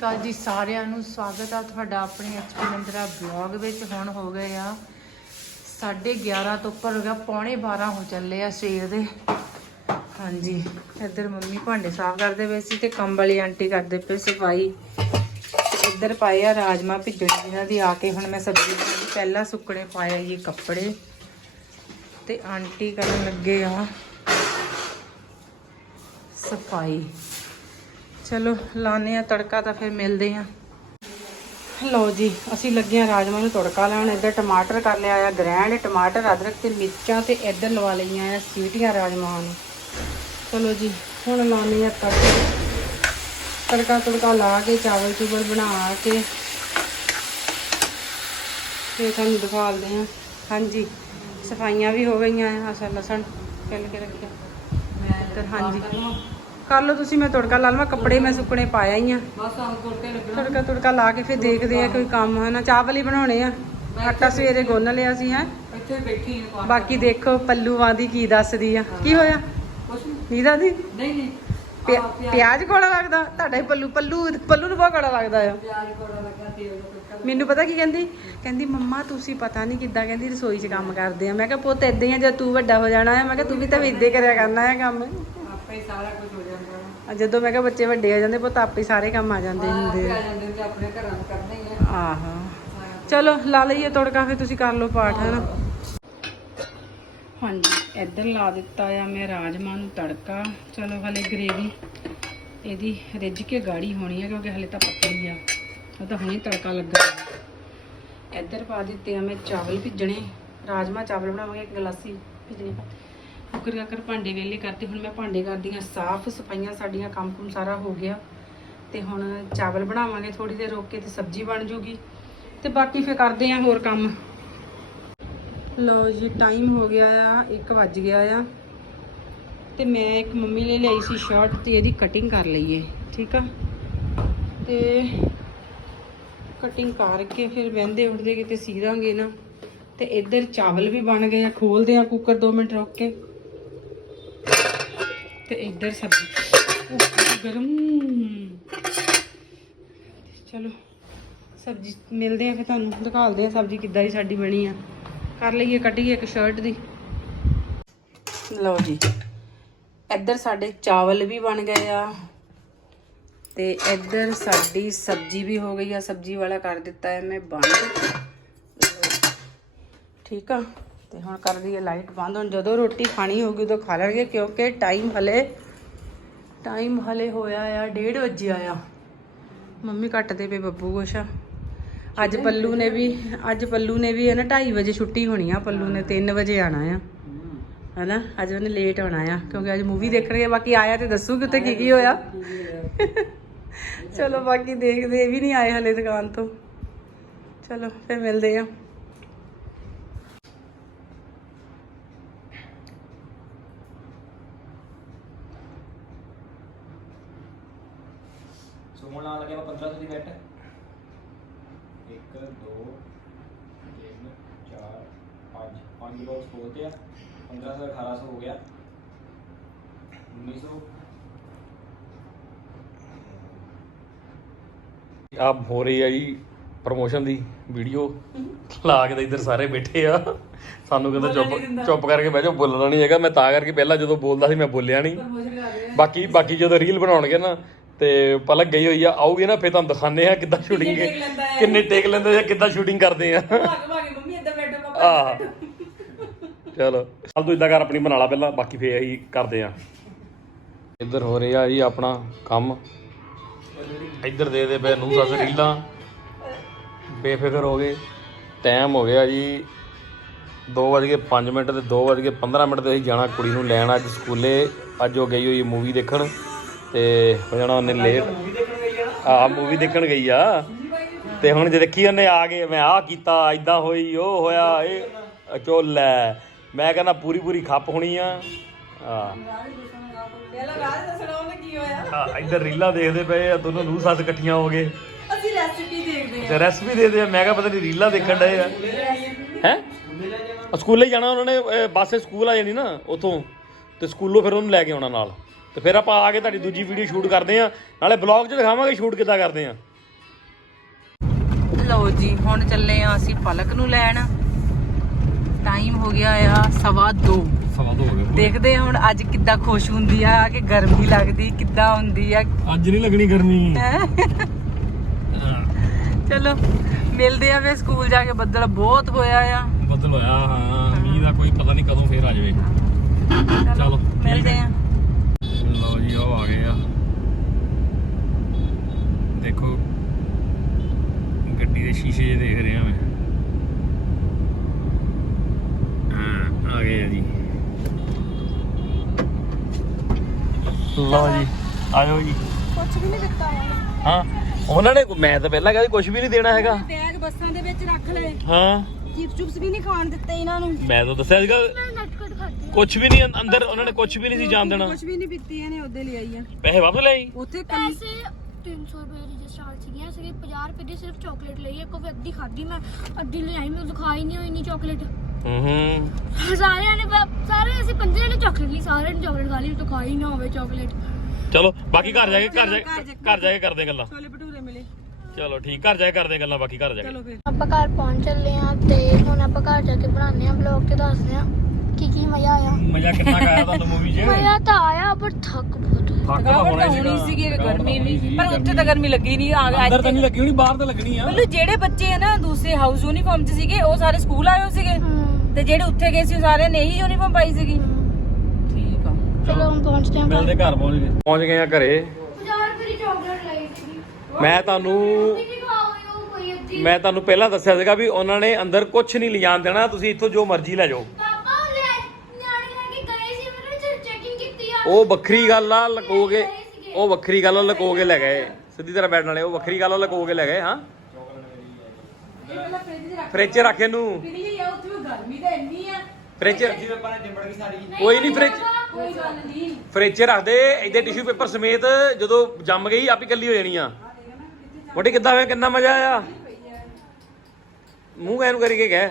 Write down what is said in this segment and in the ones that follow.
ਸ਼੍ਰੀਕਾਲ ਜੀ ਸਾਰਿਆਂ ਨੂੰ ਸਵਾਗਤ ਆ ਤੁਹਾਡਾ ਆਪਣੇ ਅਚਿੰਦਰਾ ਬਲੌਗ ਵਿੱਚ ਹੁਣ ਹੋ ਗਏ ਆ ਸਾਡੇ 11 ਤੋਂ ਉੱਪਰ ਹੋ ਗਿਆ ਪੌਣੇ 12 ਹੋ ਚੱਲੇ ਆ ਸਵੇਰ ਦੇ ਹਾਂਜੀ ਇੱਧਰ ਮੰਮੀ ਭਾਂਡੇ ਸਾਫ ਕਰਦੇ ਪਏ ਸੀ ਤੇ ਕੰਬਲੀ ਆਂਟੀ ਕਰਦੇ ਪਏ ਸਫਾਈ ਇੱਧਰ ਪਾਏ ਆ ਰਾਜਮਾ ਭਿੱਜਣ ਜਿਨ੍ਹਾਂ ਦੀ ਆ ਕੇ ਹੁਣ ਮੈਂ ਸਬਜ਼ੀ ਪਹਿਲਾਂ ਸੁੱਕਣੇ ਪਾਇਆ ਜੀ ਕੱਪੜੇ ਤੇ ਆਂਟੀ ਕਰਨ ਲੱਗੇ ਆ ਸਫਾਈ ਚਲੋ ਲਾਣੇ ਆ ਤੜਕਾ ਤਾਂ ਫਿਰ ਮਿਲਦੇ ਆ ਲੋ ਜੀ ਅਸੀਂ ਲੱਗੇ ਆ ਰਾਜਮਾ ਨੂੰ ਤੜਕਾ ਲਾਣ ਇੱਧਰ ਟਮਾਟਰ ਕਰ ਲਿਆ ਆ ਗ੍ਰੈਂਡ ਟਮਾਟਰ ਅਦਰਕ ਤੇ ਮਿਰਚਾਂ ਤੇ ਇੱਧਰ ਲਵਾ ਲਈਆਂ ਆ ਸੀਟੀਆਂ ਰਾਜਮਾ ਨੂੰ ਚਲੋ ਜੀ ਹੁਣ ਲਾਣੇ ਆ ਤੜਕਾ ਤੜਕਾ ਤੜਕਾ ਲਾ ਕੇ ਚਾਵਲ ਚੂਵਲ ਬਣਾ ਕੇ ਇਹ ਤਾਂ ਦਿਖਾ ਲਦੇ ਆ ਹਾਂਜੀ ਸਫਾਈਆਂ ਵੀ ਹੋ ਗਈਆਂ ਆ ਅਸਾਂ ਲਸਣ ਛਿਲ ਕੇ ਰੱਖਿਆ ਮੈਂ ਤਾਂ ਹਾਂਜੀ ਕਰ ਲਓ ਤੁਸੀਂ ਮੈਂ ਤੁੜਕਾ ਲਾਲਵਾ ਕੱਪੜੇ ਮੈਂ ਸੁੱਕਣੇ ਪਾਇਆ ਹੀ ਆ ਬਸ ਆਹ ਤੁੜਕੇ ਲੱਗਣਾ ਤੁੜਕਾ ਤੁੜਕਾ ਲਾ ਕੇ ਫਿਰ ਦੇਖਦੇ ਆ ਕੋਈ ਕੰਮ ਹਨਾ ਚਾਵਲ ਹੀ ਬਣਾਉਣੇ ਆ ਆਟਾ ਸਵੇਰੇ ਗੁੰਨ ਲਿਆ ਸੀ ਹੈ ਇੱਥੇ ਬੈਠੀ ਆ ਬਾਕੀ ਦੇਖੋ ਪੱਲੂ ਦੀ ਕੀ ਦੱਸਦੀ ਆ ਕੀ ਹੋਇਆ ਕੁਛ ਨਹੀਂ ਦਾਦੀ ਨਹੀਂ ਨਹੀਂ ਪਿਆਜ ਕੋੜਾ ਲੱਗਦਾ ਤੁਹਾਡੇ ਪੱਲੂ ਪੱਲੂ ਪੱਲੂ ਨੂੰ ਬਹੁਤ ਕੋੜਾ ਲੱਗਦਾ ਆ ਮੈਨੂੰ ਪਤਾ ਕੀ ਕਹਿੰਦੀ ਕਹਿੰਦੀ ਮੰਮਾ ਤੁਸੀਂ ਪਤਾ ਨਹੀਂ ਕਿੱਦਾਂ ਕਹਿੰਦੀ ਰਸੋਈ 'ਚ ਕੰਮ ਕਰਦੇ ਆ ਮੈਂ ਕਿਹਾ ਪੁੱਤ ਇਦਾਂ ਹੀ ਆ ਜਦ ਤੂੰ ਵੱਡਾ ਹੋ ਜਾਣਾ ਆ ਮੈਂ ਕਿਹਾ ਤੂੰ ਵੀ ਤਾਂ ਇਦਾਂ ਕਰਿਆ ਕਰਨਾ ਆ ਕੰਮ ਆਪੇ ਕੁਝ ਹੋ ਜਾਂਦਾ ਹੈ ਜਦੋਂ ਮੈਂ ਕਿਹਾ ਬੱਚੇ ਵੱਡੇ ਆ ਜਾਂਦੇ ਪਰ ਆਪੇ ਸਾਰੇ ਕੰਮ ਆ ਜਾਂਦੇ ਹੁੰਦੇ ਆ ਜਾਂਦੇ ਆਪਣੇ ਘਰਾਂ ਨੂੰ ਕਰਨੇ ਆ ਆਹਾ ਚਲੋ ਲਾ ਲਈਏ ਤੜਕਾ ਫੇ ਤੁਸੀਂ ਕਰ ਲਓ ਪਾਠ ਹਨ ਨਾ ਹਾਂਜੀ ਇੱਧਰ ਲਾ ਦਿੱਤਾ ਆ ਮੈਂ ਰਾਜਮਾ ਨੂੰ ਤੜਕਾ ਚਲੋ ਹਲੇ ਗ੍ਰੇਵੀ ਇਹਦੀ ਰਿੱਜ ਕੇ ਗਾੜੀ ਹੋਣੀ ਆ ਕਿਉਂਕਿ ਹਲੇ ਤਾਂ ਪੱਕੀ ਆ ਉਹ ਤਾਂ ਹੁਣੇ ਤੜਕਾ ਲੱਗਾ ਇੱਧਰ ਪਾ ਦਿੱਤੇ ਆ ਮੈਂ ਚਾਵਲ ਭਿੱਜਣੇ ਰਾਜਮਾ ਚਾਵਲ ਬਣਾਵਾਂਗੇ ਇੱਕ ਗਲਾਸੀ ਭਿੱਜਣੇ ਪਾ ਕੁੱਕਰ ਕਰ ਭਾਂਡੇ ਵੇਲੇ ਕਰਦੀ ਹੁਣ ਮੈਂ ਭਾਂਡੇ ਕਰਦੀ ਆ ਸਾਫ ਸਫਾਈਆਂ ਸਾਡੀਆਂ ਕੰਮ ਕੁਮ ਸਾਰਾ ਹੋ ਗਿਆ ਤੇ ਹੁਣ ਚਾਵਲ ਬਣਾਵਾਂਗੇ ਥੋੜੀ ਦੇਰ ਰੋਕ ਕੇ ਤੇ ਸਬਜ਼ੀ ਬਣ ਜੂਗੀ ਤੇ ਬਾਕੀ ਫੇ ਕਰਦੇ ਆ ਹੋਰ ਕੰਮ ਲਓ ਜੀ ਟਾਈਮ ਹੋ ਗਿਆ ਆ 1 ਵਜ ਗਿਆ ਆ ਤੇ ਮੈਂ ਇੱਕ ਮੰਮੀ ਲਈ ਲਈ ਸੀ ਸ਼ਰਟ ਤੇ ਇਹਦੀ ਕਟਿੰਗ ਕਰ ਲਈਏ ਠੀਕ ਆ ਤੇ ਕਟਿੰਗ ਕਰਕੇ ਫਿਰ ਵਹਿੰਦੇ ਉੱਠਦੇ ਕਿਤੇ ਸੀਰਾਂਗੇ ਨਾ ਤੇ ਇੱਧਰ ਚਾਵਲ ਵੀ ਬਣ ਗਏ ਆ ਖੋਲਦੇ ਆ ਕੁੱਕਰ 2 ਮਿੰਟ ਰੋਕ ਕੇ ਤੇ ਇੱਧਰ ਸਬਜ਼ੀ ਗਰਮ ਚਲੋ ਸਬਜ਼ੀ ਮਿਲਦੇ ਆ ਫੇ ਤੁਹਾਨੂੰ ਦਿਖਾਉਂਦੇ ਆ ਸਬਜ਼ੀ ਕਿੱਦਾਂ ਦੀ ਸਾਡੀ ਬਣੀ ਆ ਕਰ ਲਈਏ ਕੱਢੀਏ ਇੱਕ ਸ਼ਰਟ ਦੀ ਲਓ ਜੀ ਇੱਧਰ ਸਾਡੇ ਚਾਵਲ ਵੀ ਬਣ ਗਏ ਆ ਤੇ ਇੱਧਰ ਸਾਡੀ ਸਬਜ਼ੀ ਵੀ ਹੋ ਗਈ ਆ ਸਬਜ਼ੀ ਵਾਲਾ ਕਰ ਦਿੱਤਾ ਹੈ ਮੈਂ ਬੰਦ ਠੀਕ ਆ ਤੇ ਹੁਣ ਕਰ ਲਈਏ ਲਾਈਟ ਬੰਦ ਹੁਣ ਜਦੋਂ ਰੋਟੀ ਖਾਣੀ ਹੋ ਗਈ ਉਦੋਂ ਖਾ ਲਾਂਗੇ ਕਿਉਂਕਿ ਟਾਈਮ ਹਲੇ ਟਾਈਮ ਹਲੇ ਹੋਇਆ ਆ 1:30 ਵਜੇ ਆ ਮੰਮੀ ਕੱਟ ਦੇ ਵੇ ਬੱਬੂ ਕੋਸ਼ਾ ਅੱਜ ਪੱਲੂ ਨੇ ਵੀ ਅੱਜ ਪੱਲੂ ਨੇ ਵੀ ਹਨਾ 2:30 ਵਜੇ ਛੁੱਟੀ ਹੋਣੀ ਆ ਪੱਲੂ ਨੇ 3 ਵਜੇ ਆਣਾ ਆ ਹਨਾ ਅੱਜ ਉਹਨੇ ਲੇਟ ਆਣਾ ਆ ਕਿਉਂਕਿ ਅੱਜ ਮੂਵੀ ਦੇਖਣੀ ਹੈ ਬਾਕੀ ਆਇਆ ਤੇ ਦੱਸੂ ਕਿ ਉੱਥੇ ਕੀ ਕੀ ਹੋਇਆ ਚਲੋ ਬਾਕੀ ਦੇਖਦੇ ਵੀ ਨਹੀਂ ਆਏ ਹਲੇ ਦੁਕਾਨ ਤੋਂ ਚਲੋ ਫੇਰ ਮਿਲਦੇ ਆ ਸੋ ਹੁਣ ਲਾਣ ਲੱਗੇ ਆਪਾਂ 1500 ਦੀ ਬੈਟ 1 2 3 4 5 5 ਬਾਕਸ ਖੋਲਦੇ ਆ 1500 1800 ਹੋ ਗਿਆ 1900 ਆਪ ਹੋ ਰਹੀ ਆਈ ਪ੍ਰੋਮੋਸ਼ਨ ਦੀ ਵੀਡੀਓ ਲਾ ਕੇ ਇੱਧਰ ਸਾਰੇ ਬੈਠੇ ਆ ਸਾਨੂੰ ਕਹਿੰਦਾ ਚੁੱਪ ਚੁੱਪ ਕਰਕੇ ਬਹਿ ਜਾ ਬੋਲਣਾ ਨਹੀਂ ਹੈਗਾ ਮੈਂ ਤਾਂ ਕਰਕੇ ਪਹਿਲਾਂ ਜਦੋਂ ਬੋਲਦਾ ਸੀ ਮੈਂ ਬੋਲਿਆ ਨਹੀਂ ਬਾਕੀ ਬਾਕੀ ਜਦੋਂ ਰੀਲ ਬਣਾਉਣਗੇ ਨਾ ਤੇ ਪਲਕ ਗਈ ਹੋਈ ਆ ਆਉਗੀ ਨਾ ਫੇ ਤੁਹਾਨੂੰ ਦਿਖਾਣੇ ਆ ਕਿੱਦਾਂ ਸ਼ੂਟਿੰਗ ਕਿੰਨੇ ਟੇਕ ਲੈਂਦੇ ਆ ਕਿੱਦਾਂ ਸ਼ੂਟਿੰਗ ਕਰਦੇ ਆ ਚਲੋ ਸਭ ਤੋਂ ਇਦਾਂ ਕਰ ਆਪਣੀ ਬਣਾ ਲਾ ਪਹਿਲਾਂ ਬਾਕੀ ਫੇ ਅਸੀਂ ਕਰਦੇ ਆ ਇੱਧਰ ਹੋ ਰਿਹਾ ਜੀ ਆਪਣਾ ਕੰਮ ਇੱਧਰ ਦੇ ਦੇ ਬੈ ਨੂੰ ਸਾਸ ਰੀਲਾਂ ਬੇਫਿਕਰ ਹੋ ਗਏ ਟਾਈਮ ਹੋ ਗਿਆ ਜੀ 2:05 ਮਿੰਟ ਤੇ 2:15 ਮਿੰਟ ਤੇ ਅਸੀਂ ਜਾਣਾ ਕੁੜੀ ਨੂੰ ਲੈਣ ਅੱਜ ਸਕੂਲੇ ਅੱਜ ਉਹ ਗਈ ਹੋਈ ਮੂਵੀ ਦੇਖਣ ਤੇ ਹੋ ਜਾਣਾ ਉਹਨੇ ਲੇਟ ਆ ਮੂਵੀ ਦੇਖਣ ਗਈ ਆ ਤੇ ਹੁਣ ਜੇ ਦੇਖੀ ਉਹਨੇ ਆ ਗਏ ਮੈਂ ਆ ਕੀਤਾ ਐਦਾਂ ਹੋਈ ਉਹ ਹੋਇਆ ਇਹ ਚੋਲ ਲੈ ਮੈਂ ਕਹਿੰਦਾ ਪੂਰੀ ਪੂਰੀ ਖੱਪ ਹੋਣੀ ਆ ਆ ਇੱਧਰ ਰੀਲਾਂ ਦੇਖਦੇ ਪਏ ਆ ਦੋਨੋਂ ਨੂੰ ਸੱਸ ਇਕੱਠੀਆਂ ਹੋ ਗਏ ਅਸੀਂ ਰੈਸਪੀ ਦੇਖਦੇ ਆ ਰੈਸਪੀ ਦੇ ਦੇ ਮੈਂ ਕਹਾ ਪਤਾ ਨਹੀਂ ਰੀਲਾ ਦੇਖਣ ਦੇ ਆ ਹੈ ਸਕੂਲੇ ਜਾਣਾ ਉਹਨਾਂ ਨੇ ਬੱਸੇ ਸਕੂਲ ਆ ਜਾਣੀ ਨਾ ਉਥੋਂ ਤੇ ਸਕੂਲੋਂ ਫਿਰ ਉਹਨੂੰ ਲੈ ਕੇ ਆਉਣਾ ਨਾਲ ਤੇ ਫਿਰ ਆਪਾਂ ਆ ਕੇ ਤੁਹਾਡੀ ਦੂਜੀ ਵੀਡੀਓ ਸ਼ੂਟ ਕਰਦੇ ਆ ਨਾਲੇ ਬਲੌਗ 'ਚ ਦਿਖਾਵਾਂਗੇ ਸ਼ੂਟ ਕਿੱਦਾਂ ਕਰਦੇ ਆ ਲਓ ਜੀ ਹੁਣ ਚੱਲੇ ਆ ਅਸੀਂ ਪਲਕ ਨੂੰ ਲੈਣ ਟਾਈਮ ਹੋ ਗਿਆ ਆ 2:30 2:30 ਸਵਾ 2 ਹੋ ਗਿਆ ਦੇਖਦੇ ਹੁਣ ਅੱਜ ਕਿੱਦਾਂ ਖੁਸ਼ ਹੁੰਦੀ ਆ ਕਿ ਗਰਮੀ ਲੱਗਦੀ ਕਿੱਦਾਂ ਹੁੰਦੀ ਆ ਅੱਜ ਨਹੀਂ ਲੱਗਣੀ ਗਰਮੀ ਚਲੋ ਮਿਲਦੇ ਆ ਵੇ ਸਕੂਲ ਜਾ ਕੇ ਬੱਦਲ ਬਹੁਤ ਹੋਇਆ ਆ ਬੱਦਲ ਹੋਇਆ ਹਾਂ ਮੀਂਹ ਦਾ ਕੋਈ ਪਤਾ ਨਹੀਂ ਕਦੋਂ ਫੇਰ ਆ ਜਾਵੇ ਚਲੋ ਮਿਲਦੇ ਆ ਉਹ ਆ ਗਏ ਆ ਦੇਖੋ ਗੱਡੀ ਦੇ ਸ਼ੀਸ਼ੇ ਜੇ ਦੇਖ ਰਿਹਾ ਮੈਂ ਆ ਆ ਗਏ ਆ ਜੀ ਲੋ ਜੀ ਆਇਓ ਜੀ ਕੁਝ ਵੀ ਨਹੀਂ ਦਿੱਤਾ ਹਾਂ ਉਹਨਾਂ ਨੇ ਮੈਂ ਤਾਂ ਪਹਿਲਾਂ ਕਹਿੰਦਾ ਕੁਝ ਵੀ ਨਹੀਂ ਦੇਣਾ ਹੈਗਾ ਬੈਗ ਬੱਸਾਂ ਦੇ ਵਿੱਚ ਰੱਖ ਲੈ ਹਾਂ ਚਿਪਸ ਚੁਪਸ ਵੀ ਨਹੀਂ ਖਾਣ ਦਿੱਤੇ ਇਹਨਾਂ ਨੂੰ ਮੈਂ ਤਾਂ ਦੱਸਿਆ ਸੀਗਾ ਕੁਝ ਵੀ ਨਹੀਂ ਅੰਦਰ ਉਹਨਾਂ ਨੇ ਕੁਝ ਵੀ ਨਹੀਂ ਸੀ ਜਾਣ ਦੇਣਾ ਕੁਝ ਵੀ ਨਹੀਂ ਪੀਤੀ ਇਹਨੇ ਉਹਦੇ ਲਈ ਆਈ ਆ ਪੈਸੇ ਵਾਪਸ ਲਈ ਉੱਥੇ ਪੈਸੇ 300 ਰੁਪਏ ਰਜਿਸਟਰ ਚ ਗਿਆ ਸੀਗੇ 50 ਰੁਪਏ ਦੀ ਸਿਰਫ ਚਾਕਲੇਟ ਲਈ ਇੱਕ ਵੀ ਅੱਧੀ ਖਾਧੀ ਮੈਂ ਅੱਧੀ ਲਈ ਆਈ ਮੈਂ ਦਿਖਾਈ ਨਹੀਂ ਹੋਈ ਨਹੀਂ ਚਾਕਲੇਟ ਹੂੰ ਸਾਰਿਆਂ ਨੇ ਸਾਰੇ ਅਸੀਂ ਪੰਜੇ ਨੇ ਚਾਕਲੇਟ ਲਈ ਸਾਰੇ ਨੇ ਚਾਕਲੇਟ ਵਾਲੀ ਦਿਖਾਈ ਨਾ ਹੋਵੇ ਚਾਕਲੇਟ ਚਲੋ ਬਾਕੀ ਘਰ ਜਾ ਕੇ ਘਰ ਜਾ ਕੇ ਘਰ ਜਾ ਕੇ ਕਰਦੇ ਗੱਲਾਂ ਛੋਲੇ ਭਟੂਰੇ ਮਿਲੇ ਚਲੋ ਠੀਕ ਘਰ ਜਾ ਕੇ ਕਰਦੇ ਗੱਲਾਂ ਬਾਕੀ ਘਰ ਜਾ ਕੇ ਚਲੋ ਫਿਰ ਆਪਾਂ ਘਰ ਪਹੁੰਚ ਚੱਲੇ ਆ ਤੇ ਹੁਣ ਆਪਾਂ ਘਰ ਜਾ ਕੇ ਬਣਾਉਂਦੇ ਆ ਬਲੌਗ ਤੇ ਦੱਸਦੇ ਆ ਕੀ ਕੀ ਮਜ਼ਾ ਆਇਆ ਮਜ਼ਾ ਕਿੰਨਾ ਆਇਆ ਤਾਂ ਮੂਵੀ 'ਚ ਮਜ਼ਾ ਤਾਂ ਆਇਆ ਪਰ ਥੱਕ ਬਹੁਤ ਥੱਕਾ ਹੋਣੀ ਸੀ ਕਿ ਗਰਮੀ ਵੀ ਪਰ ਉੱਥੇ ਤਾਂ ਗਰਮੀ ਲੱਗੀ ਨਹੀਂ ਆ ਅੰਦਰ ਤਾਂ ਨਹੀਂ ਲੱਗੀ ਹੁਣੀ ਬਾਹਰ ਤਾਂ ਲੱਗਣੀ ਆ ਮਤਲਬ ਜਿਹੜੇ ਬੱਚੇ ਹਨ ਦੂਸਰੇ ਹਾਊਸ ਯੂਨੀਫਾਰਮ 'ਚ ਸੀਗੇ ਉਹ ਸਾਰੇ ਸਕੂਲ ਆਏ ਹੋ ਸੀਗੇ ਤੇ ਜਿਹੜੇ ਉੱਥੇ ਗਏ ਸੀ ਸਾਰੇ ਨੇ ਹੀ ਯੂਨੀਫਾਰਮ ਪਾਈ ਸੀਗੀ ਠੀਕ ਆ ਚਲੋ ਹੁਣ ਪਹੁੰਚਦੇ ਆ ਮਿਲਦੇ ਘਰ ਪਹੁੰਚਦੇ ਪਹੁੰਚ ਗਏ ਆ ਘਰੇ ਮੈਂ ਤੁਹਾਨੂੰ ਮੈਂ ਤੁਹਾਨੂੰ ਪਹਿਲਾਂ ਦੱਸਿਆ ਸੀਗਾ ਵੀ ਉਹਨਾਂ ਨੇ ਅੰਦਰ ਕੁਝ ਨਹੀਂ ਲਿਆਂ ਦੇਣਾ ਤੁਸੀਂ ਇੱਥੋਂ ਜੋ ਮਰਜ਼ੀ ਲੈ ਜਾਓ ਉਹ ਵੱਖਰੀ ਗੱਲ ਆ ਲਕੋਗੇ ਉਹ ਵੱਖਰੀ ਗੱਲ ਆ ਲਕੋਗੇ ਲੈ ਗਏ ਸਿੱਧੀ ਤਰ੍ਹਾਂ ਬੈਠਣ ਵਾਲੇ ਉਹ ਵੱਖਰੀ ਗੱਲ ਆ ਲਕੋਗੇ ਲੈ ਗਏ ਹਾਂ ਫ੍ਰਿਜ ਰੱਖ ਇਹਨੂੰ ਫ੍ਰਿਜ ਕੋਈ ਨਹੀਂ ਫ੍ਰਿਜ ਫ੍ਰਿਜ ਰੱਖ ਦੇ ਇੱਥੇ ਟਿਸ਼ੂ ਪੇਪਰ ਸਮੇਤ ਜਦੋਂ ਜੰਮ ਗਈ ਆਪ ਹੀ ਇਕੱਲੀ ਹੋ ਜਾਣੀ ਆ ਵੋਟੀ ਕਿੱਦਾਂ ਹੋਇਆ ਕਿੰਨਾ ਮਜ਼ਾ ਆਇਆ ਮੂੰਹ ਐਨੂੰ ਕਰੀ ਕੇ ਗਿਆ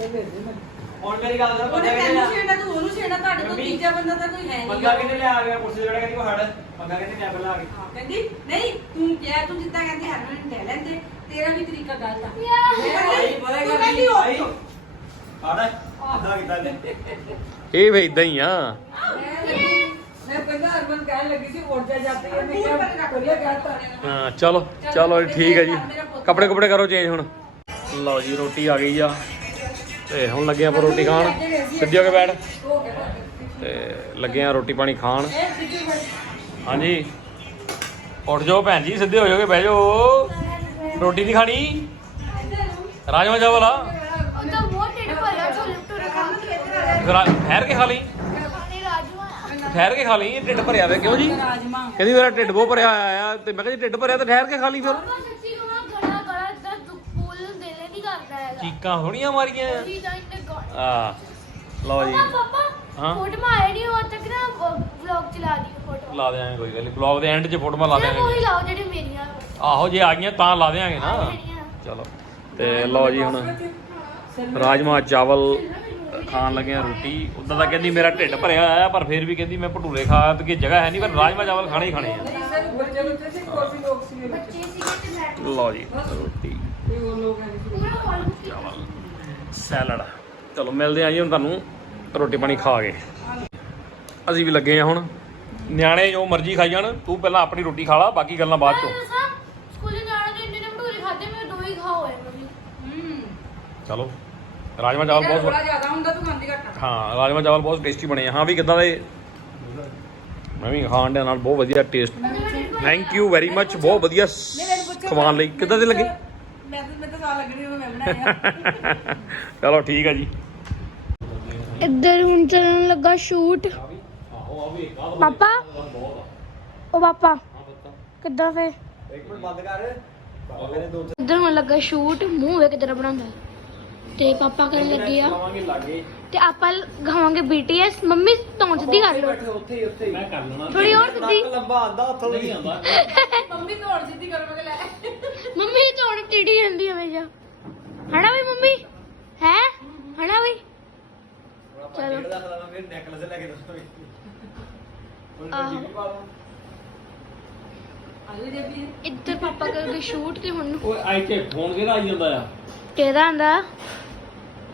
ਹੁਣ ਮੇਰੀ ਗੱਲ ਸੁਣ ਉਹਨੇ ਕਹਿੰਦੀ ਛੇੜਨਾ ਤੂੰ ਉਹਨੂੰ ਛੇੜਨਾ ਤੁਹਾਡੇ ਤੋਂ ਤੀਜਾ ਬੰਦਾ ਤਾਂ ਕੋਈ ਹੈ ਬੰਦਾ ਕਿਹਨੇ ਲਿਆ ਗਿਆ ਪੁੱਛ ਜਿਹੜਾ ਕਹਿੰਦੀ ਕੋ ਹੜ ਬੰਦਾ ਕਹਿੰਦੀ ਮੈਂ ਬਲਾ ਗਈ ਕਹਿੰਦੀ ਨਹੀਂ ਤੂੰ ਕਿਹਾ ਤੂੰ ਜਿੱਦਾਂ ਕਹਿੰਦੀ ਹਰ ਨੂੰ ਲੈ ਲੈਂਦੇ ਤੇਰਾ ਵੀ ਤਰੀਕਾ ਗਲਤ ਆ ਕਹਿੰਦੀ ਹੜ ਆਦਾ ਕੀਤਾ ਲੈ ਇਹ ਵੀ ਇਦਾਂ ਹੀ ਆ ਮੈਂ ਪਹਿਲਾਂ ਅਰਮਨ ਕਹਿਣ ਲੱਗੀ ਸੀ ਉੱਠ ਜਾ ਜਾਂਦੇ ਆ ਮੈਂ ਕਿਹਾ ਹਾਂ ਚਲੋ ਚਲੋ ਠੀਕ ਹੈ ਜੀ ਕੱਪੜੇ ਕੱਪੜੇ ਕਰੋ ਚੇਂਜ ਹੁਣ ਲਓ ਜੀ ਰੋਟੀ ਆ ਗਈ ਆ ਤੇ ਹੁਣ ਲੱਗੇ ਆਪਾਂ ਰੋਟੀ ਖਾਣ ਹੋ ਕੇ ਬੈਠ ਤੇ ਲੱਗੇ ਆ ਰੋਟੀ ਪਾਣੀ ਖਾਣ ਹਾਂਜੀ ਉੱਠ ਜਾਓ ਭੈਣ ਜੀ ਸਿੱਧੇ ਹੋ ਜਾਓ ਕੇ ਬਹਿ ਜਾਓ ਰੋਟੀ ਨਹੀਂ ਖਾਣੀ ਰਾਜਮਾ ਚਾਵਲ ਆ ਫੇਰ ਕੇ ਖਾ ਲਈ ਠਹਿਰ ਕੇ ਖਾ ਲਈ ਢਿੱਡ ਭਰਿਆ ਵੇ ਕਿਉਂ ਜੀ ਕਹਿੰਦੀ ਮੇਰਾ ਢਿੱਡ ਬੋ ਭਰਿਆ ਆਇਆ ਤੇ ਮੈਂ ਕਹਿੰਦੀ ਢਿੱਡ ਭਰਿਆ ਤਾਂ ਠਹਿਰ ਕੇ ਖਾ ਲਈ ਫਿਰ ਚੀਕਾਂ ਹੋਣੀਆਂ ਮਾਰੀਆਂ ਆ ਆ ਲਓ ਜੀ ਹਾਂ ਫੋਟੋ ਮਾ ਨਹੀਂ ਹੋ ਤੱਕ ਨਾ ਵਲੌਗ ਚ ਲਾ ਦਿਓ ਫੋਟੋ ਲਾ ਦਿਆਂਗੇ ਕੋਈ ਗੱਲ ਨਹੀਂ ਵਲੌਗ ਦੇ ਐਂਡ 'ਚ ਫੋਟੋ ਮਾ ਲਾ ਦਿਆਂਗੇ ਕੋਈ ਲਾਓ ਜਿਹੜੀ ਮੇਰੀਆਂ ਆਹੋ ਜੇ ਆਈਆਂ ਤਾਂ ਲਾ ਦੇਾਂਗੇ ਨਾ ਚਲੋ ਤੇ ਲਓ ਜੀ ਹੁਣ ਰਾਜਮਾ ਚਾਵਲ ਖਾਣ ਲੱਗੇ ਆ ਰੋਟੀ ਉਦੋਂ ਤਾਂ ਕਹਿੰਦੀ ਮੇਰਾ ਢਿੱਡ ਭਰਿਆ ਆ ਪਰ ਫੇਰ ਵੀ ਕਹਿੰਦੀ ਮੈਂ ਭਟੂਰੇ ਖਾ ਤੇ ਕਿ ਜਗ੍ਹਾ ਹੈ ਨਹੀਂ ਪਰ ਰਾਜਮਾ ਚਾਵਲ ਖਾਣੇ ਹੀ ਖਾਣੇ ਆ ਲਓ ਜੀ ਰੋਟੀ ਇਹ ਲੋਕ ਹੈ ਸੈਲਡ ਚਲੋ ਮਿਲਦੇ ਆਂ ਜੀ ਹੁਣ ਤੁਹਾਨੂੰ ਰੋਟੀ ਪਾਣੀ ਖਾ ਕੇ ਅਸੀਂ ਵੀ ਲੱਗੇ ਆ ਹੁਣ ਨਿਆਣੇ ਜੋ ਮਰਜ਼ੀ ਖਾਈ ਜਾਣ ਤੂੰ ਪਹਿਲਾਂ ਆਪਣੀ ਰੋਟੀ ਖਾ ਲੈ ਬਾਕੀ ਗੱਲਾਂ ਬਾਅਦ ਚੋਂ ਸਕੂਲੇ ਜਾਣਾ ਜੀ ਇੰਨੇ ਨੰਬਰ ਖਾਦੇ ਮੈਂ ਦੋ ਹੀ ਖਾਓ ਚਲੋ ਰਾਜਮਾ ਚਾਵਲ ਬਹੁਤ ਜਿਆਦਾ ਹੁੰਦਾ ਤੂੰ ਖਾਂਦੀ ਘੱਟ ਹਾਂ ਰਾਜਮਾ ਚਾਵਲ ਬਹੁਤ ਟੇਸਟੀ ਬਣੇ ਆ ਹਾਂ ਵੀ ਕਿਦਾਂ ਦੇ ਮੈਂ ਵੀ ਖਾਣ ਦੇ ਨਾਲ ਬਹੁਤ ਵਧੀਆ taste thank you very much ਬਹੁਤ ਵਧੀਆ ਖਵਾਣ ਲਈ ਕਿਦਾਂ ਦੇ ਲੱਗੇ ਚਲੋ ਠੀਕ ਆ ਜੀ ਇੱਧਰ ਹੁਣ ਚੱਲਣ ਲੱਗਾ ਸ਼ੂਟ ਪਾਪਾ ਉਹ ਪਾਪਾ ਕਿੱਦਾਂ ਫੇ ਇੱਕ ਮਿੰਟ ਬੰਦ ਕਰ ਇੱਧਰ ਹੁਣ ਲੱਗਾ ਸ਼ੂਟ ਮੂੰਹ ਵੇ ਕਿੱਧਰ ਬਣਾਉਂਦਾ ਤੇ ਪਾਪਾ ਕਰਨ ਲੱਗੇ ਆ ਤੇ ਆਪਾਂ ਘਾਵਾਂਗੇ ਬੀਟੀਐਸ ਮੰਮੀ ਤੌਂਚਦੀ ਕਰ ਲੋ ਥੋੜੀ ਹੋਰ ਦਿੱਤੀ ਲੰਬਾ ਆਂਦਾ ਉੱਥੋਂ ਨਹੀਂ ਆਂਦਾ ਮੰਮੀ ਤੌਂਚਦੀ ਕਰ ਮੈਂ ਲੈ ਚਿੜੀ ਜਾਂਦੀ ਹਮੇਸ਼ਾ ਹਣਾ ਬਈ ਮੰਮੀ ਹੈ ਹਣਾ ਵੀ ਚਲੋ ਨੈਕਲੇਸ ਲੈ ਕੇ ਦੱਸੋ ਇੱਧਰ ਪਾਪਾ ਕਰਕੇ ਸ਼ੂਟ ਤੇ ਹੁਣ ਉਹ ਆਈ ਤੇ ਫੋਨ ਕਿਹਦਾ ਆ ਜਾਂਦਾ ਆ ਕਿਹਦਾ ਆਂਦਾ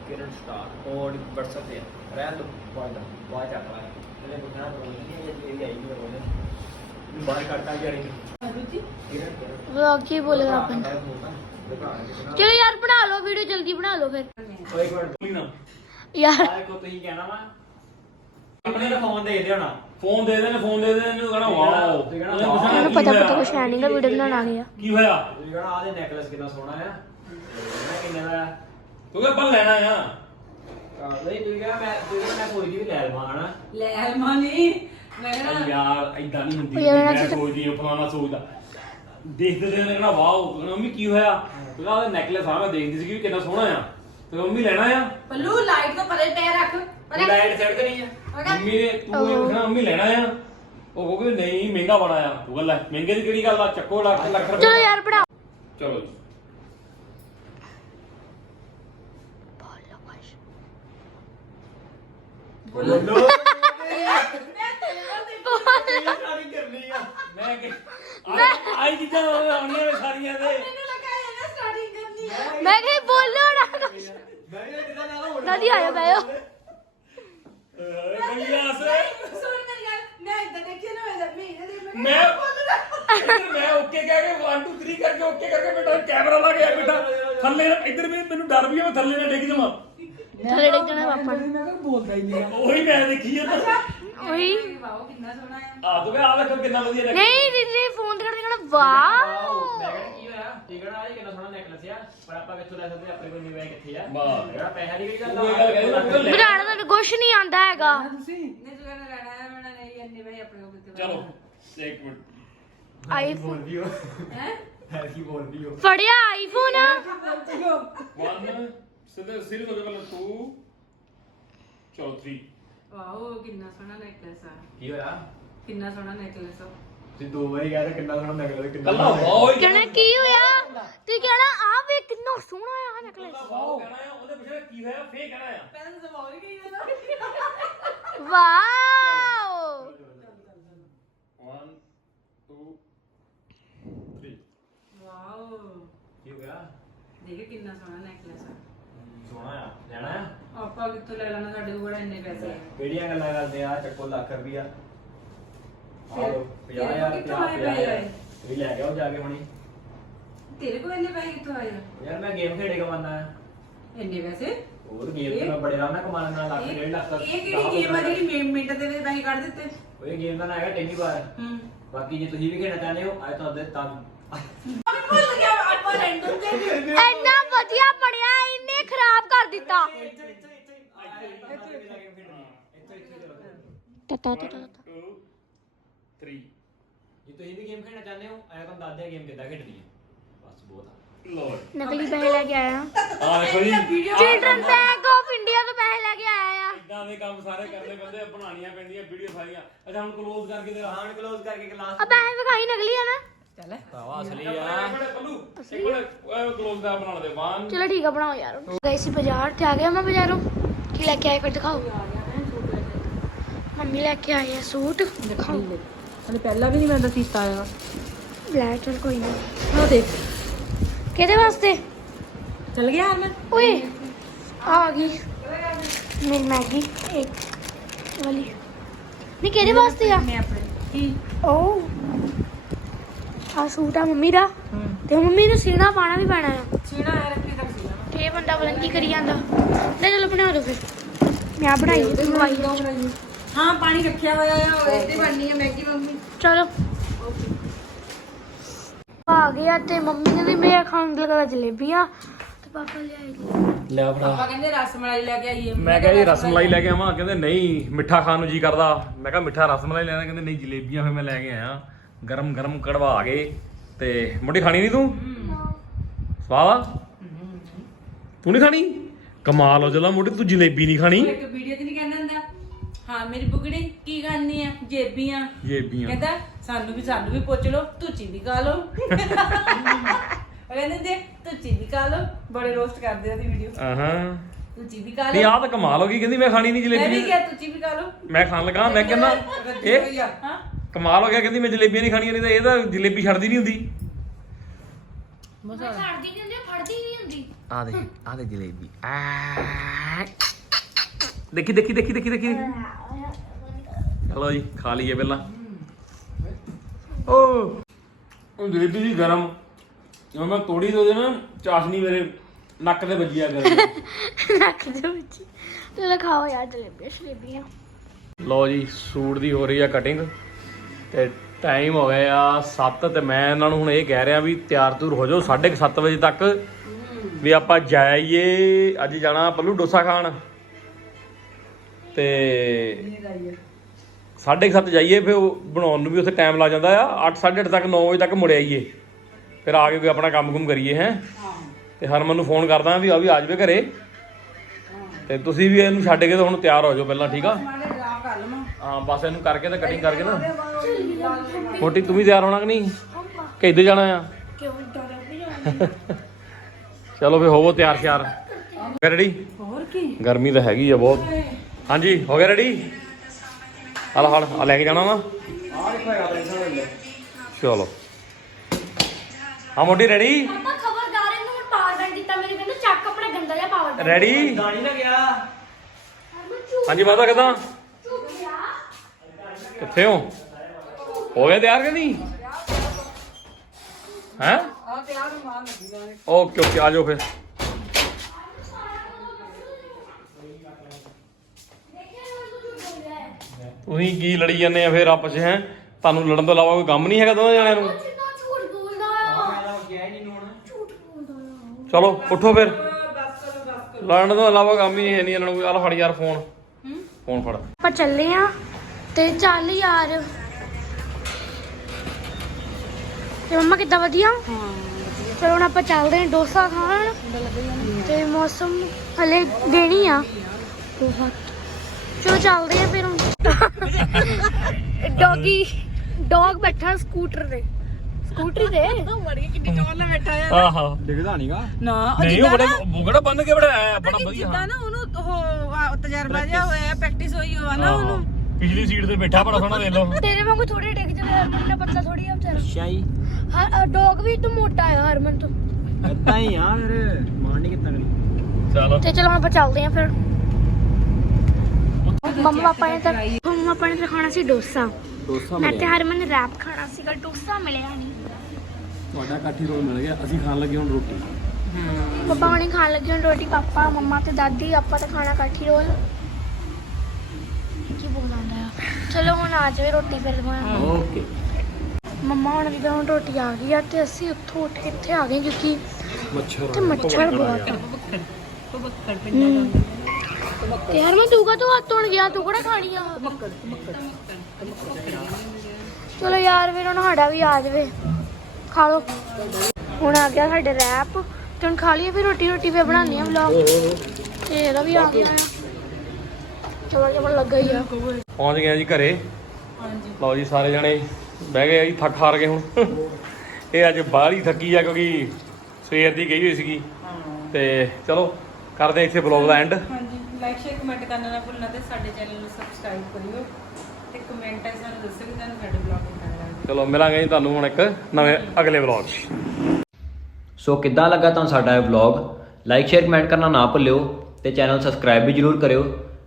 ਕਿਰਨ ਸਟਾਰ ਕੋਡ ਵਟਸਐਪ ਤੇ ਰਹਿ ਲੋ ਪਾਇਦਾ ਦਾ ਬਾਇ ਚੱਕ ਲੈ ਮੈਨੂੰ ਪੁੱਛਣਾ ਤੁਹਾਨੂੰ ਕਿ ਇਹ ਆਈ ਨਹੀਂ ਰੋਣੇ ਵਲੌਗ ਕੀ ਬੋਲੇਗਾ ਆਪਨ ਚਲ ਯਾਰ ਬਣਾ ਲਓ ਵੀਡੀਓ ਜਲਦੀ ਬਣਾ ਲਓ ਫਿਰ ਇੱਕ ਮਿੰਟ ਕੋਈ ਨਾ ਯਾਰ ਕੋ ਤੁਸੀਂ ਕਹਿਣਾ ਵਾ ਆਪਣੇ ਦਾ ਫੋਨ ਦੇ ਦੇਣਾ ਫੋਨ ਦੇ ਦੇ ਨੇ ਫੋਨ ਦੇ ਦੇ ਨੇ ਕਹਣਾ ਵਾਓ ਤੇ ਕਹਣਾ ਮੈਨੂੰ ਪਤਾ ਪਤਾ ਕੁਛ ਹੈ ਨਹੀਂ ਨਹੀਂਗਾ ਵੀਡੀਓ ਬਣਾਉਣ ਆ ਗਿਆ ਕੀ ਹੋਇਆ ਤੇ ਕਹਣਾ ਆ ਦੇ ਨੈਕਲੈਸ ਕਿੰਨਾ ਸੋਹਣਾ ਆ ਕਿੰਨਾ ਦਾ ਤੂੰ ਕਹ ਲੈਣਾ ਆ ਨਹੀਂ ਤੂੰ ਕਹ ਮੈਂ ਤੂੰ ਕਹ ਮੈਂ ਵੀ ਲੈ ਲਵਾਂ ਲੈ ਲਵਾਂ ਨਹੀਂ ਯਾਰ ਇਦਾਂ ਨਹੀਂ ਹੁੰਦੀ ਮੈਂ ਸੋਚਦੀ ਆ ਪਾਣਾ ਸੋਚਦਾ ਦੇਖਦੇ ਦੇ ਨਾ ਵਾਓ ਮੰਮੀ ਕੀ ਹੋਇਆ ਤੇਰਾ ਉਹ ਆ ਮੈਂ ਦੇਖਦੀ ਸੀ ਕਿ ਕਿੰਨਾ ਸੋਹਣਾ ਆ ਤੇ ਮੰਮੀ ਲੈਣਾ ਆ ਪੱਲੂ ਲਾਈਟ ਤੋਂ ਪਰੇ ਪੈ ਰੱਖ ਲਾਈਟ ਸੈੱਟ ਕਰੀ ਆ ਮੰਮੀ ਨੇ ਤੂੰ ਇਹ ਉਠਣਾ ਮੰਮੀ ਲੈਣਾ ਆ ਉਹ ਕਹਿੰਦੇ ਨਹੀਂ ਮਹਿੰਗਾ ਬੜਾ ਆ ਤੂੰ ਗੱਲ ਐ ਮਹਿੰਗੇ ਦੀ ਕਿਹੜੀ ਗੱਲ ਆ ਚੱਕੋ ਲੱਖ ਲੱਖ ਰੁਪਏ ਚਲੋ ਯਾਰ ਪੜਾ ਚਲੋ ਬੋਲੋ ਬੋਲੋ ਮੈਂ ਕਿ ਬੋਲੋ ਨਾ ਨਦੀ ਆਇਆ ਬਾਇਓ ਮੈਂ ਗਿਆ ਸੇ ਸੋਰੀ ਮੇਰੀ ਗੱਲ ਮੈਂ ਇਦਾਂ ਦੇਖੀ ਨਾ ਮੈਂ ਮੈਂ ਮੈਂ ਮੈਂ ਓਕੇ ਕਹਿ ਕੇ 1 2 3 ਕਰਕੇ ਓਕੇ ਕਰਕੇ ਬੇਟਾ ਕੈਮਰਾ ਲਾ ਗਿਆ ਬੇਟਾ ਥੱਲੇ ਇੱਧਰ ਵੀ ਮੈਨੂੰ ਡਰ ਵੀ ਆ ਮੈਂ ਥੱਲੇ ਨਾ ਡਿੱਗ ਜਾਵਾਂ ਥੱਲੇ ਡਿੱਗਣਾ ਪਾਪਾ ਮੈਂ ਕਿਹਾ ਬੋਲਦਾ ਹੀ ਨਹੀਂ ਆ ਉਹੀ ਮੈਂ ਦੇਖੀ ਆ ਤਾਂ ਵਾਓ ਕਿੰਨਾ ਸੋਹਣਾ ਆ ਆ ਤੂੰ ਵੀ ਆ ਦੇਖ ਕਿੰਨਾ ਵਧੀਆ ਨਹੀਂ ਨਹੀਂ ਨਹੀਂ ਫੋਨ ਤੇ ਕਰਦੇ ਕਹਿੰਦਾ ਵਾਓ ਮੈਂ ਕਿਹਾ ਕੀ ਹੋਇਆ ਠੀਕ ਹੈ ਨਾ ਇਹ ਕਿੰਨਾ ਸੋਹਣਾ ਨੈਕਲੈਸ ਆ ਪਰ ਆਪਾਂ ਕਿੱਥੋਂ ਲੈ ਸਕਦੇ ਆਪਣੇ ਕੋਲ ਨਹੀਂ ਵੈ ਕਿੱਥੇ ਆ ਵਾਹ ਜਿਹੜਾ ਪੈਸਾ ਨਹੀਂ ਕਿਹਦਾ ਬੁਝਾਣਾ ਤਾਂ ਕੁਝ ਨਹੀਂ ਆਂਦਾ ਹੈਗਾ ਤੁਸੀਂ ਨਹੀਂ ਤੂੰ ਕਹਿੰਦਾ ਲੈਣਾ ਮੈਂ ਨਹੀਂ ਇੰਨੇ ਵੈ ਆਪਣੇ ਕੋਲ ਚਲੋ ਇੱਕ ਮਿੰਟ ਆਈਫੋਨ ਹੈ ਫੜਿਆ ਆਈਫੋਨ ਆ ਵਨ ਸਿਰ ਸਿਰ ਤੋਂ ਪਹਿਲਾਂ 2 ਚਲੋ 3 ਵਾਓ ਕਿੰਨਾ ਸੋਹਣਾ ਨੈਕਲੈਸ ਆ ਕੀ ਹੋਇਆ ਕਿੰਨਾ ਸੋਹਣਾ ਨੈਕਲੈਸ ਆ ਤੂੰ ਦੁਬਈ ਗਿਆ ਤਾਂ ਕਿੰਨਾ ਸੋਹਣਾ ਨੈਕਲੈਸ ਕਿੰਨਾ ਵਾਓ ਕਿੰਨਾ ਕੀ ਹੋਇਆ ਤੂੰ ਕਿਹੜਾ ਆ ਵੇ ਕਿੰਨਾ ਸੋਹਣਾ ਆ ਨੈਕਲੈਸ ਵਾਓ ਕਹਣਾ ਆ ਉਹਦੇ ਪਿੱਛੇ ਕੀ ਹੋਇਆ ਫੇਰ ਕਹਣਾ ਆ ਪਹਿਲਾਂ ਜ਼ਮਾਨੇ ਕੀ ਜਾਣਾ ਵਾਓ 1 2 3 ਵਾਓ ਕੀ ਹੋਇਆ ਦੇਖ ਕਿੰਨਾ ਸੋਹਣਾ ਨੈਕਲੈਸ ਆ ਸੋਹਣਾ ਆ ਲੈਣਾ ਆ ਆਪਾਂ ਕਿੱਥੋਂ ਲੈ ਲੈਣਾ ਸਾਡੇ ਕੋਲ ਇੰਨੇ ਪੈਸੇ ਆ ਕਿਹੜੀਆਂ ਗੱਲਾਂ ਕਰਦੇ ਆ ਚੱਕੋ ਲੱਖ ਰੁਪਿਆ ਆਹ 50000 ਰੁਪਏ ਵੀ ਲੈ ਗਿਆ ਉਹ ਜਾ ਕੇ ਹੁਣੀ ਤੇਰੇ ਕੋਲ ਇੰਨੇ ਪੈਸੇ ਕਿੱਥੋਂ ਆਏ ਯਾਰ ਮੈਂ ਗੇਮ ਖੇਡੇ ਕਮਾਉਣਾ ਇੰਨੇ ਵੈਸੇ ਹੋਰ ਗੇਮ ਤੇ ਮੈਂ ਬੜੇ ਆ ਮੈਂ ਕਮਾਉਣਾ ਲੱਖ ਡੇਢ ਲੱਖ ਇਹ ਕਿਹੜੀ ਗੇਮ ਆ ਜਿਹੜੀ ਮੇਮ ਮਿੰਟ ਦੇ ਵਿੱਚ ਕੱਢ ਦਿੱਤੇ ਉਹ ਇਹ ਹੈਗਾ ਟੈਨੀ ਬਾਰ ਹੂੰ ਬਾਕੀ ਜੇ ਤੁਸੀਂ ਵੀ ਖੇਡਣਾ ਚਾਹੁੰਦੇ ਹੋ ਅੱਜ ਤੁਹਾਡੇ ਤੱਕ ਅਭੀ ਭੁੱਲ ਗਿਆ ਆਪਾਂ ਰੈਂਡਮ ਦੇ ਦਿੱਤਾ ਤਾ ਤਾ ਤਾ 3 ਜੇ ਤੁਸੀਂ ਵੀ ਗੇਮ ਖੇਡਣਾ ਚਾਹੁੰਦੇ ਹੋ ਆਇਆ ਤੁਹਾਨੂੰ ਦੱਸ ਦਿਆ ਗੇਮ ਕਿੱਦਾਂ ਖੇਡਣੀ ਹੈ ਬਸ ਬਹੁਤ ਆ ਆ ਦੇਖੋ ਜੀ ਆਫ ਇੰਡੀਆ ਤੋਂ ਲੈ ਇਦਾਂ ਦੇ ਕੰਮ ਸਾਰੇ ਕਰਨੇ ਪੈਂਦੇ ਬਣਾਣੀਆਂ ਪੈਂਦੀਆਂ ਵੀਡੀਓ ਸਾਰੀਆਂ ਅੱਛਾ ਹੁਣ ਕਲੋਜ਼ ਕਰਕੇ ਦੇ ਹਾਂ ਕਲੋਜ਼ ਕਰਕੇ ਕਲਾਸ ਅਬ ਐਵੇਂ ਵਿਖਾਈ ਨਗਲੀ ਆ ਨਾ ਚੱਲ ਤਵਾ ਅਸਲੀ ਆ ਗਲੋਬ ਦਾ ਬਣਾ ਦੇ ਵਾਨ ਚਲ ਠੀਕ ਆ ਬਣਾਓ ਯਾਰ ਗਏ ਸੀ ਬਾਜ਼ਾਰ ਤੇ ਆ ਗਏ ਮੈਂ ਬਾਜ਼ਾਰੋਂ ਕੀ ਲੈ ਕੇ ਆਇਆ ਫਿਰ ਦਿਖਾਓ ਮੰਮੀ ਲੈ ਕੇ ਆਏ ਸੂਟ ਦਿਖਾਓ ਹਲੇ ਪਹਿਲਾਂ ਵੀ ਨਹੀਂ ਮੈਂ ਦਸੀ ਸਤਾਇਆ ਬਲੈਕ ਚਲ ਕੋਈ ਨਹੀਂ ਹਾਂ ਦੇਖ ਕਿਹਦੇ ਵਾਸਤੇ ਚਲ ਗਿਆ ਯਾਰ ਮੈਂ ਓਏ ਆ ਗਈ ਮੈਂ ਮੈਗੀ ਇੱਕ ਵਾਲੀ ਨਹੀਂ ਕਿਹਦੇ ਵਾਸਤੇ ਆ ਮੈਂ ਆਪਣੇ ਕੀ ਓ ਆ ਸੂਟ ਆ ਮੰਮੀ ਦਾ ਤੇ ਮੰਮੀ ਨੂੰ ਸੀਣਾ ਪਾਣਾ ਵੀ ਪੈਣਾ ਆ ਸੀਣਾ ਐ ਰੱਖੀ ਤਾਂ ਸੀਣਾ ਇਹ ਬੰਦਾ ਬਲੰਗੀ ਕਰੀ ਜਾਂਦਾ ਲੈ ਚਲੋ ਬਣਾ ਦੋ ਫਿਰ ਮੈਂ ਆ ਬਣਾਈ ਤੂੰ ਬਣਾਈ ਹਾਂ ਪਾਣੀ ਰੱਖਿਆ ਹੋਇਆ ਹੈ ਆ ਇੱਥੇ ਬਣਨੀ ਹੈ ਮੈਗੀ ਮੰਮੀ ਚਲੋ ਆ ਗਿਆ ਤੇ ਮੰਮੀ ਨੇ ਵੀ ਮੇਰੇ ਖਾਣ ਲਗਾ ਜਲੇਬੀਆਂ ਤੇ ਪਾਪਾ ਲੈ ਆਏ ਲੈ ਆਪਾ ਕਹਿੰਦੇ ਰਸਮਲਾਈ ਲੈ ਕੇ ਆਈਏ ਮੈਂ ਕਹਿੰਦਾ ਰਸਮਲਾਈ ਲੈ ਕੇ ਆਵਾਂ ਕਹਿੰਦੇ ਨਹੀਂ ਮਿੱਠਾ ਖਾਣ ਨੂੰ ਜੀ ਕਰਦਾ ਮੈਂ ਕਿਹਾ ਮਿੱਠਾ ਰਸਮਲਾਈ ਲੈਣਾ ਕਹਿੰਦੇ ਨਹੀਂ ਜਲੇਬੀਆਂ ਫਿਰ ਮੈਂ ਲੈ ਕੇ ਆਇਆ ਗਰਮ ਗਰਮ ਕੜਵਾ ਆ ਗਏ ਤੇ ਮੁੰਡੀ ਖਾਣੀ ਨਹੀਂ ਤੂੰ ਸਵਾਹ ਤੂੰ ਨਹੀਂ ਖਾਣੀ ਕਮਾਲ ਹੋ ਜਲਾ ਮੁੰਡੀ ਤੂੰ ਜਲੇਬੀ ਨਹੀਂ ਖਾਣੀ ਇੱਕ ਵੀਡੀਓ 'ਚ ਨਹੀਂ ਕਹਿੰਦਾ ਹੁੰਦਾ ਹਾਂ ਮੇਰੀ ਬੁਗੜੀ ਕੀ ਖਾਣੀ ਆ ਜੇਬੀਆਂ ਜੇਬੀਆਂ ਕਹਿੰਦਾ ਸਾਨੂੰ ਵੀ ਸਾਨੂੰ ਵੀ ਪੁੱਛ ਲੋ ਤੁਚੀ ਵੀ ਖਾ ਲੋ ਕਹਿੰਦੇ ਜੇ ਵੀ ਖਾ ਲੋ ਬੜੇ ਰੋਸਟ ਕਰਦੇ ਆ ਦੀ ਵੀਡੀਓ ਆਹਾਂ ਤੁਚੀ ਵੀ ਕਾ ਲੋ ਇਹ ਆ ਤਾਂ ਕਮਾਲ ਹੋ ਗਈ ਕਹਿੰਦੀ ਮੈਂ ਖਾਣੀ ਨਹੀਂ ਜਲੇਬੀ ਮੈਂ ਵੀ ਕਿਹਾ ਤੁਚੀ ਵੀ ਖਾ ਲੋ ਮੈਂ ਖਾਣ ਲੱਗਾ ਮੈਂ ਕਹਿੰਦਾ ਹਾਂ ਕਮਾਲ ਹੋ ਗਿਆ ਕਹਿੰਦੀ ਮੈਂ ਜਲੇਬੀਆਂ ਨਹੀਂ ਖਾਣੀਆਂ ਨਹੀਂ ਤਾਂ ਇਹ ਤਾਂ ਜਲੇਬੀ ਛੱਡਦੀ ਨਹੀਂ ਹੁੰਦੀ ਮਸਾਲਾ ਛੱਡਦੀ ਨਹੀਂ ਹੁੰਦੀ ਫੜਦੀ ਨਹੀਂ ਹੁੰਦੀ ਆ ਦੇਖੀ ਆ ਦੇ ਜਲੇਬੀ ਆ ਦੇਖੀ ਦੇਖੀ ਦੇਖੀ ਦੇਖੀ ਦੇਖੀ ਹਲੋ ਜੀ ਖਾ ਲਈਏ ਪਹਿਲਾਂ ਓ ਉਹ ਜਲੇਬੀ ਜੀ ਗਰਮ ਜਦੋਂ ਮੈਂ ਤੋੜੀ ਤੋਂ ਦੇ ਨਾ ਚਾਸ਼ਨੀ ਮੇਰੇ ਨੱਕ ਦੇ ਵੱਜੀ ਆ ਗਈ ਨੱਕ ਤੇ ਵੱਜੀ ਤੇ ਲਖਾਓ ਯਾਰ ਜਲੇਬੀ ਸ਼ਰੀਬੀਆਂ ਲੋ ਜੀ ਸੂਟ ਦੀ ਹੋ ਰਹੀ ਆ ਕਟਿੰਗ ਤੇ ਟਾਈਮ ਹੋ ਗਿਆ 7 ਤੇ ਮੈਂ ਇਹਨਾਂ ਨੂੰ ਹੁਣ ਇਹ ਕਹਿ ਰਿਹਾ ਵੀ ਤਿਆਰ ਤੂਰ ਹੋ ਜਾਓ 7:30 ਵਜੇ ਤੱਕ ਵੀ ਆਪਾਂ ਜਾਈਏ ਅੱਜ ਜਾਣਾ ਪੱਲੂ ਡੋਸਾ ਖਾਣ ਤੇ 7:30 ਜਾਈਏ ਫਿਰ ਬਣਾਉਣ ਨੂੰ ਵੀ ਉੱਥੇ ਟਾਈਮ ਲਾ ਜਾਂਦਾ ਆ 8:30 ਤੱਕ 9:00 ਵਜੇ ਤੱਕ ਮੁੜ ਆਈਏ ਫਿਰ ਆ ਕੇ ਵੀ ਆਪਣਾ ਕੰਮ ਕੁਮ ਕਰੀਏ ਹੈ ਤੇ ਹਰਮਨ ਨੂੰ ਫੋਨ ਕਰਦਾ ਵੀ ਆ ਵੀ ਆ ਜਵੇ ਘਰੇ ਤੇ ਤੁਸੀਂ ਵੀ ਇਹਨੂੰ ਛੱਡ ਕੇ ਤਾਂ ਹੁਣ ਤਿਆਰ ਹੋ ਜਾਓ ਪਹਿਲਾਂ ਠੀਕ ਆ ਹਾਂ ਬਸ ਇਹਨੂੰ ਕਰਕੇ ਤੇ ਕਟਿੰਗ ਕਰਕੇ ਨਾ ਮੋਟੀ ਤੂੰ ਵੀ ਤਿਆਰ ਹੋਣਾ ਕਿ ਨਹੀਂ ਕਿੱਧਰ ਜਾਣਾ ਆ ਕਿਉਂ ਡਰ ਆਪੀ ਚਲੋ ਫੇ ਹੋਵੋ ਤਿਆਰ ਸ਼ਿਆਰ ਫੇ ਰੈਡੀ ਹੋਰ ਕੀ ਗਰਮੀ ਤਾਂ ਹੈਗੀ ਆ ਬਹੁਤ ਹਾਂਜੀ ਹੋ ਗਿਆ ਰੈਡੀ ਹਲ ਹਲ ਆ ਲੈ ਕੇ ਜਾਣਾ ਵਾ ਚਲੋ ਆ ਮੋਟੀ ਰੈਡੀ ਰੈਡੀ ਹਾਂਜੀ ਮਾਤਾ ਕਹਦਾ ਕਿੱਥੇ ਹੋ ਹੋ ਗਿਆ ਤਿਆਰ ਕਿ ਨਹੀਂ ਹੈ ਹਾਂ ਤਿਆਰ ਹੋ ਮਾਰ ਲੱਗੀ ਜਾਣੇ ਓਕੇ ਓਕੇ ਆ ਜਾਓ ਫਿਰ ਉਹੀ ਕੀ ਲੜੀ ਜਾਂਦੇ ਆ ਫੇਰ ਆਪਸ ਹੈ ਤੁਹਾਨੂੰ ਲੜਨ ਤੋਂ ਇਲਾਵਾ ਕੋਈ ਕੰਮ ਨਹੀਂ ਹੈਗਾ ਦੋਨਾਂ ਜਣਿਆਂ ਨੂੰ ਚਲੋ ਉੱਠੋ ਫਿਰ ਲੜਨ ਤੋਂ ਇਲਾਵਾ ਕੰਮ ਹੀ ਹੈ ਨਹੀਂ ਇਹਨਾਂ ਨੂੰ ਆਹ ਫੜ ਯਾਰ ਫੋਨ ਫੋਨ ਫੜ ਆਪਾਂ ਚੱਲੇ ਆ ਤੇ ਚੱਲ ਯਾਰ ਤੇ ਮੰਮਾ ਕਿੱਦਾਂ ਵਧੀਆ ਹਾਂ ਫਿਰ ਹੁਣ ਆਪਾਂ ਚੱਲਦੇ ਹਾਂ ਡੋਸਾ ਖਾਣ ਤੇ ਮੌਸਮ ਹਲੇ ਦੇਣੀ ਆ ਬਹੁਤ ਚਲੋ ਚੱਲਦੇ ਆ ਫਿਰ ਹੁਣ ਡੌਗੀ ਡੌਗ ਬੈਠਾ ਸਕੂਟਰ ਤੇ ਸਕੂਟਰੀ ਤੇ ਮੜ ਕੇ ਕਿੰਨੀ ਚੋਲ ਨਾਲ ਬੈਠਾ ਆ ਹਾਂ ਦਿਖਦਾ ਨਹੀਂਗਾ ਨਾ ਨਹੀਂ ਉਹ ਬੁਗੜਾ ਬੰਨ ਕੇ ਬੜਾ ਆਪਣਾ ਵਧੀਆ ਜਿੱਦਾਂ ਨਾ ਉਹਨੂੰ ਉਹ ਤਜਰਬਾ ਜਿਹਾ ਹੋਇਆ ਪ੍ਰੈਕਟਿਸ ਹੋਈ ਹੋਆ ਨਾ ਉਹਨੂੰ ਪਿਛਲੀ ਸੀਟ ਤੇ ਬੈਠਾ ਪਰ ਸੋਣਾ ਦੇ ਲਓ ਤੇਰੇ ਵਾਂਗੂ ਥੋੜੀ ਡਿੱਗ ਜਵੇ ਹਰਮਨ ਦਾ ਪਤਲਾ ਥੋੜੀ ਆ ਵਿਚਾਰਾ ਸ਼ਾਈ ਜੀ ਹਰ ਡੌਗ ਵੀ ਤੂੰ ਮੋਟਾ ਆ ਹਰਮਨ ਤੂੰ ਇਦਾਂ ਹੀ ਆ ਫਿਰ ਮਾਣੀ ਕਿ ਤਗਲੀ ਚਲੋ ਤੇ ਚਲੋ ਆਪਾਂ ਚੱਲਦੇ ਆ ਫਿਰ ਮੰਮਾ ਪਾਪਾ ਨੇ ਤਾਂ ਮੰਮਾ ਪਾਪਾ ਨੇ ਖਾਣਾ ਸੀ ਡੋਸਾ ਡੋਸਾ ਮੈਂ ਤੇ ਹਰਮਨ ਨੇ ਰੈਪ ਖਾਣਾ ਸੀ ਕਲ ਡੋਸਾ ਮਿਲਿਆ ਨਹੀਂ ਤੁਹਾਡਾ ਕਾਠੀ ਰੋ ਮਿਲ ਗਿਆ ਅਸੀਂ ਖਾਣ ਲੱਗੇ ਹੁਣ ਰੋਟੀ ਹਾਂ ਪਾਪਾ ਹੁਣੇ ਖਾਣ ਲੱਗੇ ਹੁਣ ਰੋਟੀ ਪਾਪਾ ਮੰਮਾ ਤੇ ਦਾਦੀ ਆਪਾਂ ਤਾਂ ਖਾਣਾ ਕਾਠੀ ਰੋਲ ਚਲੋ ਹੁਣ ਆ ਜਾਵੇ ਰੋਟੀ ਫਿਰ ਦਵਾਂ ਓਕੇ ਮਮਾ ਹੁਣ ਵੀ ਦਵਾਂ ਰੋਟੀ ਆ ਗਈ ਆ ਤੇ ਅਸੀਂ ਉੱਥੋਂ ਉੱਠ ਕੇ ਇੱਥੇ ਆ ਗਏ ਕਿਉਂਕਿ ਮੱਛਰ ਤੇ ਮੱਛਰ ਬਹੁਤ ਆ ਤੇ ਹਰ ਮੈਂ ਤੂੰ ਕਾ ਤੂੰ ਹੱਥ ਧੋਣ ਗਿਆ ਤੂੰ ਕਿਹੜਾ ਖਾਣੀ ਆ ਚਲੋ ਯਾਰ ਵੀਰ ਹੁਣ ਸਾਡਾ ਵੀ ਆ ਜਾਵੇ ਖਾ ਲੋ ਹੁਣ ਆ ਗਿਆ ਸਾਡੇ ਰੈਪ ਤੇ ਹੁਣ ਖਾ ਲਈਏ ਫਿਰ ਰੋਟੀ ਰੋਟੀ ਵੀ ਬਣਾਉਣੀ ਆ ਵਲੌਗ ਤੇ ਇਹਦਾ ਵੀ ਆ ਗਿਆ ਪਹੁੰਚ ਗਏ ਜੀ ਘਰੇ ਹਾਂਜੀ ਲਓ ਜੀ ਸਾਰੇ ਜਣੇ ਬਹਿ ਗਏ ਜੀ ਥੱਕ ਹਾਰ ਗਏ ਹੁਣ ਇਹ ਅੱਜ ਬਾਹਲੀ ਥੱਕੀ ਆ ਕਿਉਂਕਿ ਸਵੇਰ ਦੀ ਗਈ ਹੋਈ ਸੀਗੀ ਤੇ ਚਲੋ ਕਰਦੇ ਇੱਥੇ blog the and like share comment ਕਰਨਾ ਨਾ ਭੁੱਲਣਾ ਤੇ ਸਾਡੇ ਚੈਨਲ ਨੂੰ ਸਬਸਕ੍ਰਾਈਬ ਕਰਿਓ ਤੇ ਕਮੈਂਟ ਐ ਸਾਨੂੰ ਦੱਸੋ ਵੀ ਤੁਹਾਨੂੰ ਸਾਡੇ ਬਲੌਗ ਕਿੱਦਾਂ ਲੱਗਦਾ ਚਲੋ ਮਿਲਾਂਗੇ ਜੀ ਤੁਹਾਨੂੰ ਹੁਣ ਇੱਕ ਨਵੇਂ ਅਗਲੇ ਬਲੌਗ 'ਚ ਸੋ ਕਿੱਦਾਂ ਲੱਗਾ ਤੁਹਾਨੂੰ ਸਾਡਾ ਇਹ ਬਲੌਗ ਲਾਈਕ ਸ਼ੇਅਰ ਕਮੈਂਟ ਕਰਨਾ ਨਾ ਭੁੱਲਿਓ ਤੇ ਚੈਨਲ ਸਬਸਕ੍ਰਾਈਬ ਵੀ ਜ਼ਰੂਰ ਕਰਿਓ